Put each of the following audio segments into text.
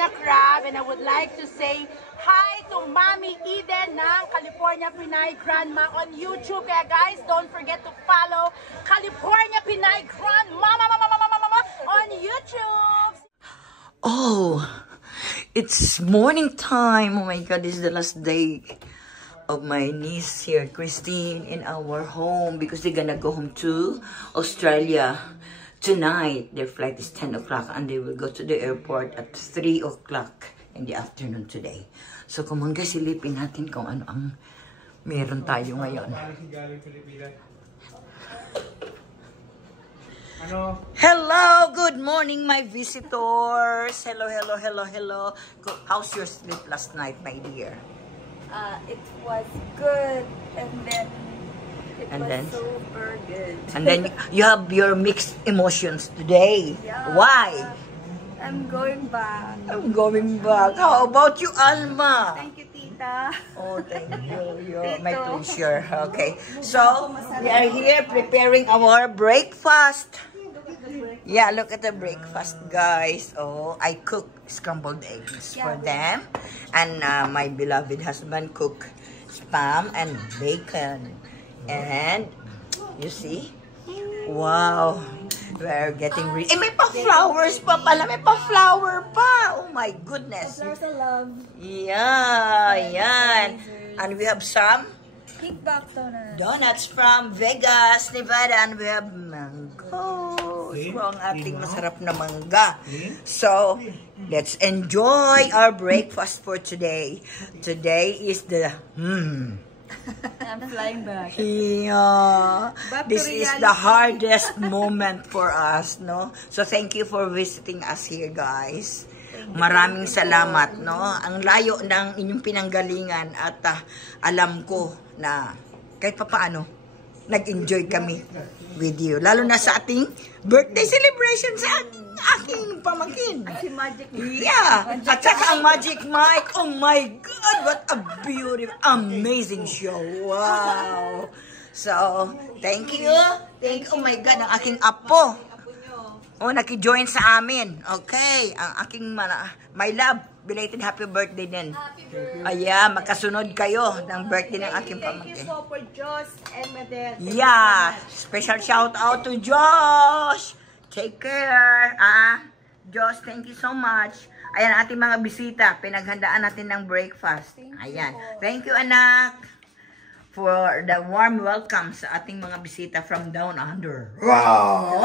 Tina Crab, and I would like to say hi to Mommy Eden ng California Pinay Grandma on YouTube. Kaya guys, don't forget to follow California Pinay Grandma on YouTube. Oh, it's morning time. Oh my God, this is the last day of my niece here, Christine, in our home because they're gonna go home to Australia tonight. Their flight is 10 o'clock and they will go to the airport at 3 o'clock in the afternoon today. So come on guys, silipin natin kung ano ang meron tayo ngayon. Hello, good morning my visitors. Hello. How's your sleep last night, my dear? It was good, and then super good. And then you have your mixed emotions today. Yeah. Why? I'm going back. I'm going back. How about you, Alma? Thank you, Tita. Oh, thank you. You're my pleasure. Okay. So, we are here preparing our breakfast. Yeah, look at the breakfast, guys. Oh, I cook scrambled eggs for them. And my beloved husband cook spam and bacon. And, you see? Wow. We're getting ready. Eh, may pa-flowers pa pala. May pa-flower pa. Oh my goodness. Flowers of love. Yeah, yan. And we have some Kickback donuts. Donuts from Vegas, Nevada. And we have mango. So, ang ating masarap na mangga. So, let's enjoy our breakfast for today. Today is the I'm flying back. Yeah. This is the hardest moment for us, no? So, thank you for visiting us here, guys. Maraming salamat, no? Ang layo ng inyong pinanggalingan at alam ko na kahit papaano, nag-enjoy kami with you. Lalo na sa ating birthday celebration sa aking pamangkin. Si Magic Mike. Yeah. At saka ang Magic Mike. Oh my God. What a beautiful, amazing show. Wow. So, thank you. Thank you. Oh my God. Ang aking apo. Oh, naki-join sa amin. Okay. Ang aking, my love. Belated happy birthday din. Ayan, magkasunod kayo ng birthday ng aking pamangkin. Thank you so for Josh and Medel. Yeah, special shout out to Josh. Take care. Josh, thank you so much. Ayan, ating mga bisita. Pinaghandaan natin ng breakfast. Ayan. Thank you, anak, for the warm welcome sa ating mga bisita from down under. Wow!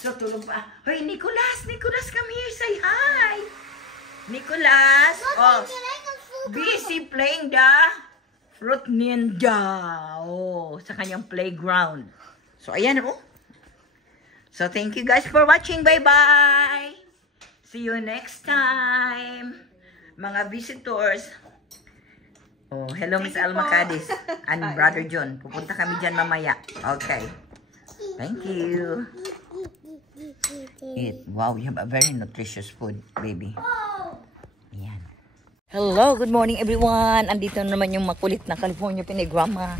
So, tulog pa. Hoy, Nicholas, come here. Say hi. Nicholas. Oh, busy playing the Fruit Ninja. Oh, sa kanyang playground. So, ayan, oh. So, thank you guys for watching. Bye-bye. See you next time. Mga visitors. Oh, hello, Miss Alma Cadiz and Brother John. Pupunta kami dyan mamaya. Okay. Thank you. Wow, you have a very nutritious food, baby. Ayan. Hello, good morning everyone. Andito naman yung makulit na California Pinay Grandma.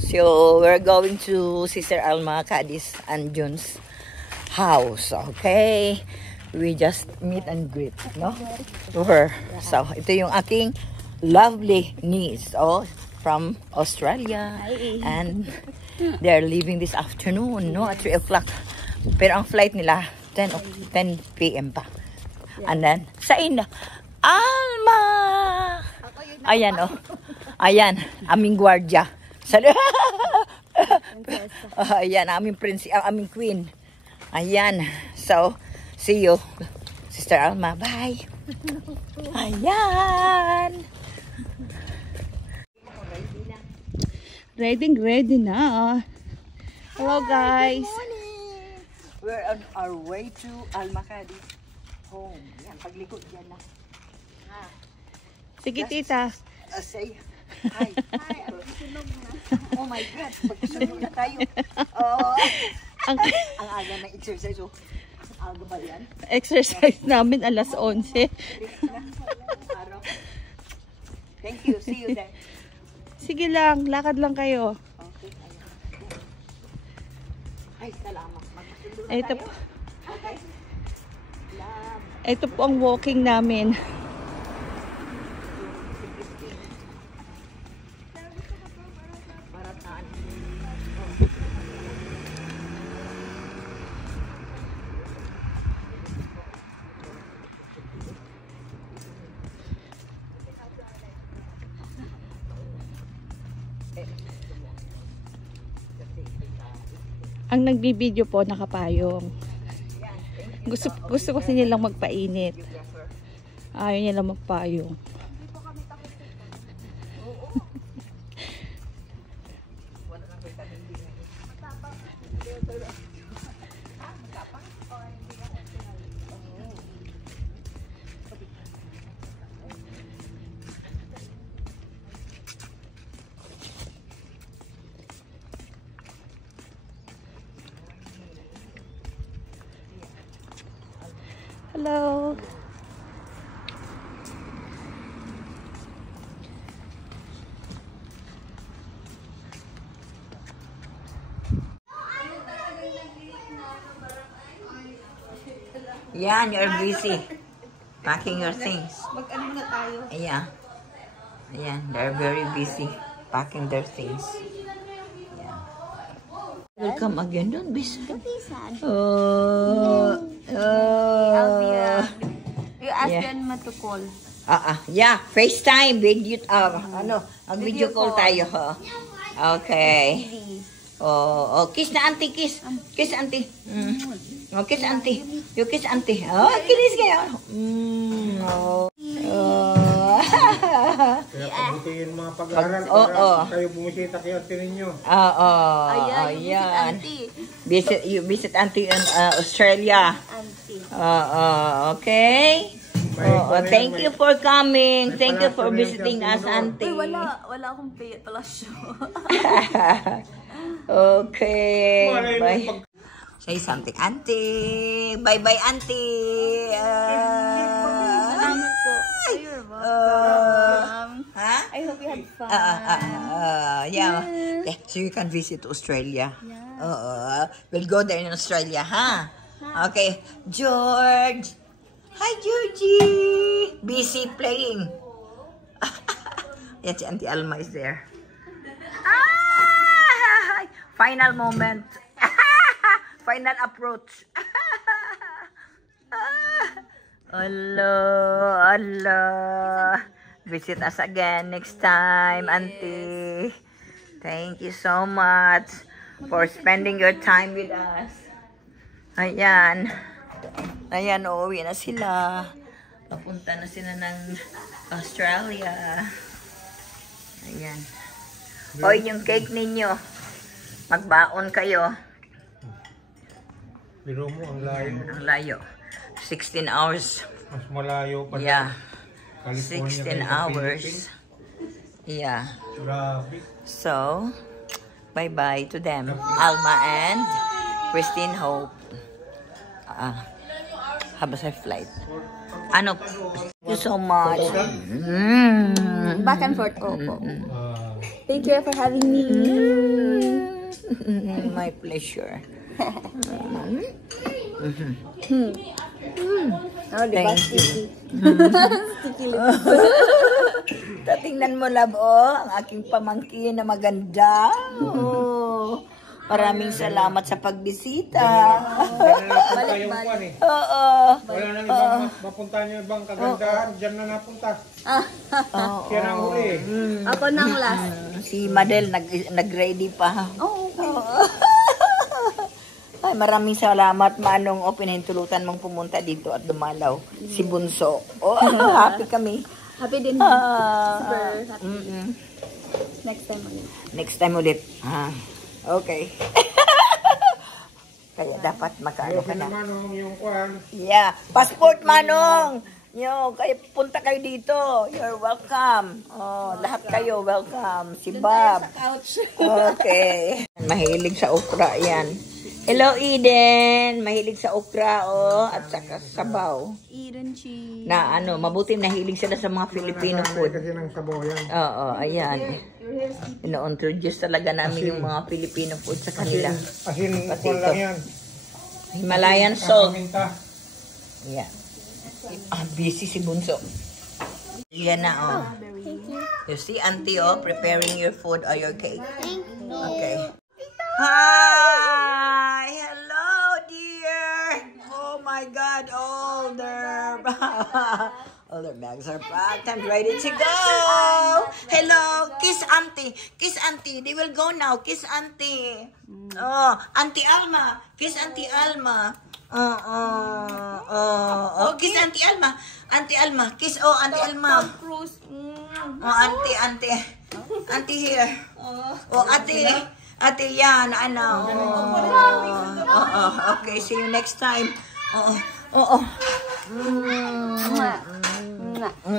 So, we're going to Sister Alma Cadiz and John's house. Okay? We just meet and greet, no? To her. So, ito yung aking lovely niece, oh, from Australia. And they're leaving this afternoon, no? At 3 o'clock. Pero ang flight nila, 10 p.m. pa. And then, sa ina, Alma! Ayan, oh. Ayan, aming gwardiya. Ayan, aming aming queen. Ayan. So, see you, Sister Alma. Bye. Ayan. Ready na. Hello, guys. We're on our way to Alma Cadiz home. Yan, paglikod yan na. Sige, Tita. Say hi. Hi. Oh my God, pagkasunog na tayo. Oh, ang aga ng exercise. Oh. Aga ba yan? Exercise namin alas 11. Thank you. See you then. Sige lang, lakad lang kayo. Okay. Ay, salamat. Ito po. Okay. Ito po ang walking namin. Ang nagbibideo po nakapayong. Gusto kasi nilang magpainit. Ayaw nilang magpayong. Hello. Yan, you're busy packing your things. Mag-ano na tayo? Yeah. Ayan, they're very busy packing their things. Yeah. Welcome again, don't be sad. You ask Yeah. Grandma to call. Yeah, FaceTime, video, video call tayo, ho. Okay. Oh, kiss na auntie, kiss. Kiss auntie. Oh, kiss auntie. You kiss auntie. Oh, kiss kayo. Oh. Kaya pabutihin mga pag-aaral para kayo bumisita kay ate ninyo. Ayan. Visit auntie in Australia. Auntie. Okay. Thank you for coming. Thank you for visiting us, auntie. Uy, wala akong palasyo. Okay. Bye. Say something, auntie. Bye-bye, auntie. Salamat po. You're welcome. Huh? I hope you had fun. Yeah. So you can visit Australia. We'll go there in Australia, huh? Okay. George. Hi, Georgie. Busy playing. Yes, Auntie Alma is there. Final moment. Final approach. Allah. Visit us again next time, Auntie. Thank you so much for spending your time with us. Ayan. Ayan, uuwi na sila. Papunta na sila ng Australia. Ayan. Hoy, yung cake ninyo. Magbaon kayo. Biro mo, ang layo. Ang layo. 16 hours. Mas malayo pa. Yeah. California 16 hours. Yeah. Grabe. So, bye-bye to them. Alma and Christine Hope. Have a safe flight. Ano? Thank you so much. Back and forth, opo. Thank you for having me. My pleasure. Oh, diba? Thank you. Sticky lips. Tingnan mo, love, ang aking pamangkin na maganda. Maraming salamat sa pagbisita. Wala yung kwan eh. Oo. Wala nang ibang mapunta nyo ibang kagandahan. Diyan na napunta. Kaya nang huli eh. Ako nang last. Si Madel nag-ready pa. Oh, okay. Ay, maraming salamat, Manong, pinahintulutan mong pumunta dito at dumalaw. Si Bunso. Happy kami. Happy din. Super happy. Next time ulit. Next time ulit. Okay. Kaya dapat makaano ka na. Manong yung kwan. Yeah. Passport, Manong! Kaya punta kayo dito. You're welcome. Lahat kayo welcome. Si Bob. Okay. Mahilig sa okra yan. Hello, Eden. Mahilig sa okra, at saka sabaw. Eden cheese. Na mabuti nahilig sila sa mga Filipino food. Kasi ng sabaw yan. Oo, ayan. Ino-introduce talaga namin yung mga Filipino food sa kanila. Asin kwan lang yan. Himalayan salt. Paminta. Yeah. Busy si Bunso. Yan na, oh. Thank you. You see, Auntie, oh, preparing your food or your cake. Thank you. Okay. Hi! Hello, dear! Oh my God, all their bags are packed and ready to go. Hello, kiss Auntie. Kiss Auntie. They will go now. Kiss Auntie. Oh, Auntie Alma. Kiss Auntie Alma. Oh, kiss Auntie Alma. Auntie Alma. Kiss, oh, Auntie Alma. Oh, Auntie. Auntie here. Oh, Ate yan, ano. Okay, see you next time.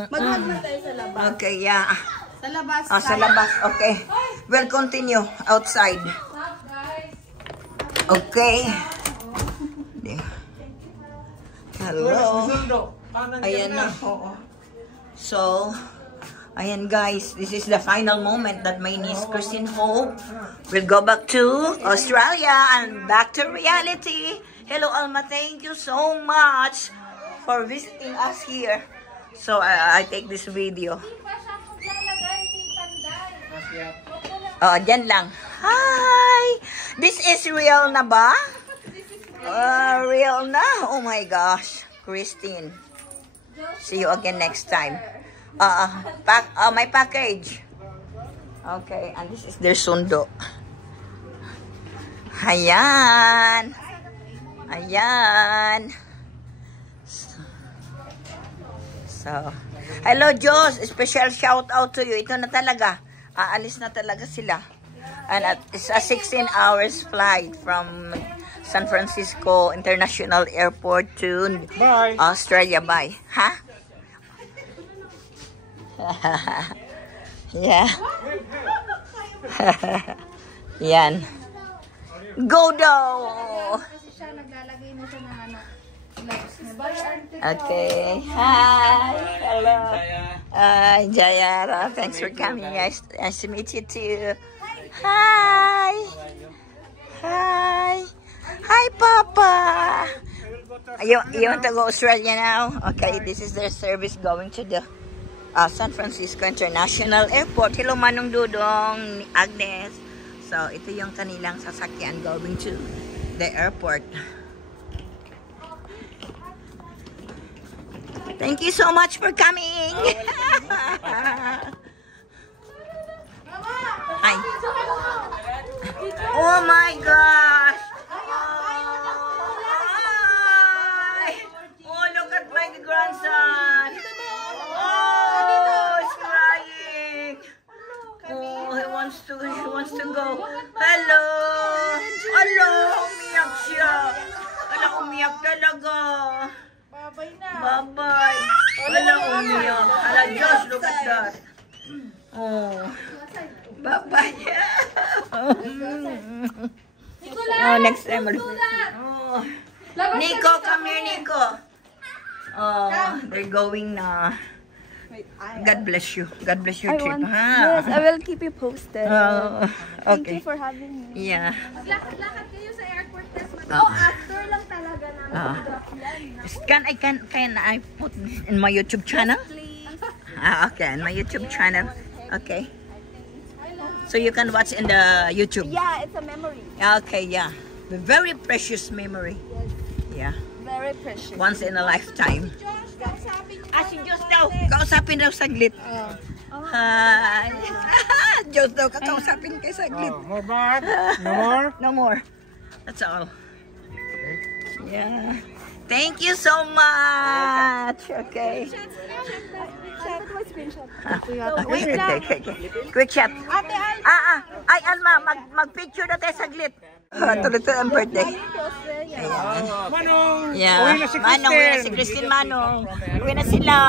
Maghag na tayo sa labas. Okay, yeah. Sa labas. Sa labas, okay. We'll continue outside. Okay. Hello. Ayan na. So, ayan guys, this is the final moment that my niece Christine Hope will go back to Australia and back to reality. Hello Alma, thank you so much for visiting us here. So I take this video. Oh, dyan lang. Hi! This is real na ba? Real na? Oh my gosh. Christine. See you again next time. My package. Okay, and this is their sundo. Ayan. Ayan. So, hello Diyos. Special shout out to you. Ito na talaga. Aalis na talaga sila. And it's a 16 hours flight from San Francisco International Airport to Australia. Bye. Huh? Yeah. Yan. Go daw! Okay. Hi. Hello. Jayara. Thanks for coming. Nice to meet you too. Hi. Hi. Hi, Papa. You want to go Australia now? Okay, this is their service going to the San Francisco International Airport. Hello, Manong Dudong, Agnes. So, ito yung kanilang sasakyan going to the airport. Thank you so much for coming. Hi. Oh my gosh. Oh, look at my grandson. Oh, he's crying. Oh, he wants to go. Hello. Hello, umiyak siya. Ala, umiyak talaga. Bye-bye. Wala umiyak. Hala, Diyos, look at that. Oh. Bye-bye. Oh, next time. Oh. Nico, come here, Nico. Oh, they're going na. God bless you. God bless your trip. Yes, I will keep you posted. Thank you Okay. for having me. Yeah. Lakad kayo sa airport test. After lang talaga namin. Can I put this in my YouTube channel? Please. Okay, in my YouTube channel. Okay. So you can watch in the YouTube. Yeah, it's a memory. Okay, yeah. The very precious memory. Yeah. Very precious. Once in a lifetime. Si Diyos daw. Kausapin daw saglit. Hi. Diyos daw, kakausapin kayo saglit. More back? No more? No more. That's all. Yeah. Thank you so much. Okay. Okay. Quick chat. Ay, Alma, mag-picture na tayo saglit. Tuloy-tuloy ang birthday. Manong! Yeah. Uwi na si Manong, uwi na si Christine. Christine Manong. Uwi na sila.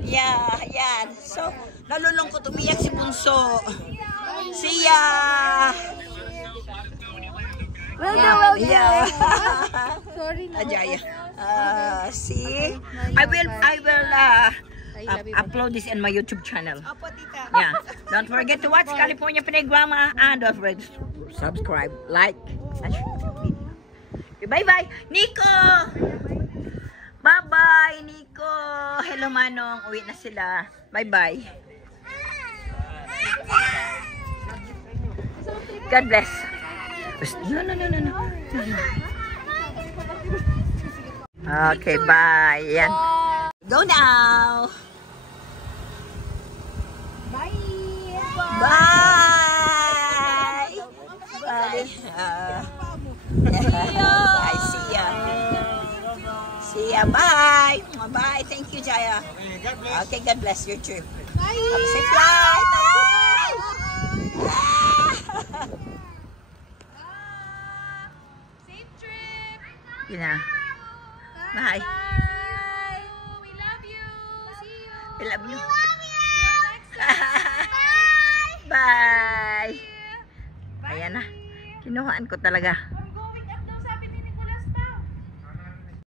Yeah, yan. So, nalulungkot umiyak si Bunso. See ya! Will do. Yeah. Sorry na. Ajaya. See? I will upload this in my YouTube channel. Yeah. Don't forget to watch California Pinay Grandma and don't forget to subscribe, like, and share the video. Bye-bye. Nico! Bye-bye, Nico. Manong, uwi na sila. Bye-bye. God bless. No. Okay, bye. Yan. Go now. Bye! Bye. Bye. Bye. See ya. See ya. Bye. Bye. Thank you, Jaya. Okay, God bless your trip. Bye! Have a safe flight. Bye. Safe trip! Yun na. Bye. Bye! We love you! See you! I love you. Next time! Bye. Ayan na. Kinuhaan ko talaga.